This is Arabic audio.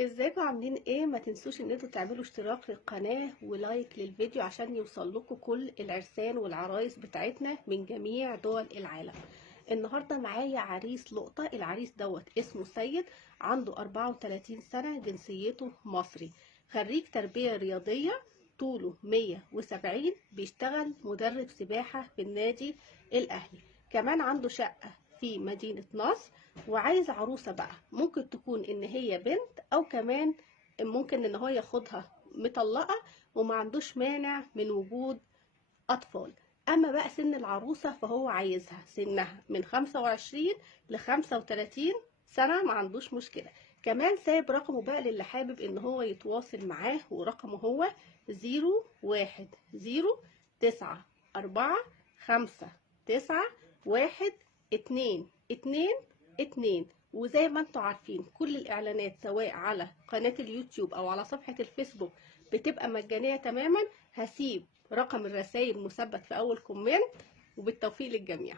ازيكم عاملين ايه؟ ما تنسوش ان انتوا تعملوا اشتراك للقناة ولايك للفيديو عشان يوصل لكم كل العرسان والعرايس بتاعتنا من جميع دول العالم. النهاردة معايا عريس لقطة. العريس دوت اسمه سيد، عنده 34 سنة، جنسيته مصري، خريج تربية رياضية، طوله 170، بيشتغل مدرب سباحة في النادي الأهلي، كمان عنده شقة في مدينة نصر. وعايز عروسة بقى، ممكن تكون ان هي بنت او كمان ممكن ان هو ياخدها مطلقة، وما عندوش مانع من وجود اطفال. اما بقى سن العروسة فهو عايزها سنها من 25 ل 35 سنة، ما عندوش مشكلة. كمان سايب رقمه بقى للي حابب ان هو يتواصل معاه، ورقمه هو 010-9-4-5-9-1-2-2-2. وزي ما انتوا عارفين كل الاعلانات سواء على قناة اليوتيوب او على صفحة الفيسبوك بتبقى مجانية تماما. هسيب رقم الرسائل مثبت في اول كومنت، وبالتوفيق للجميع.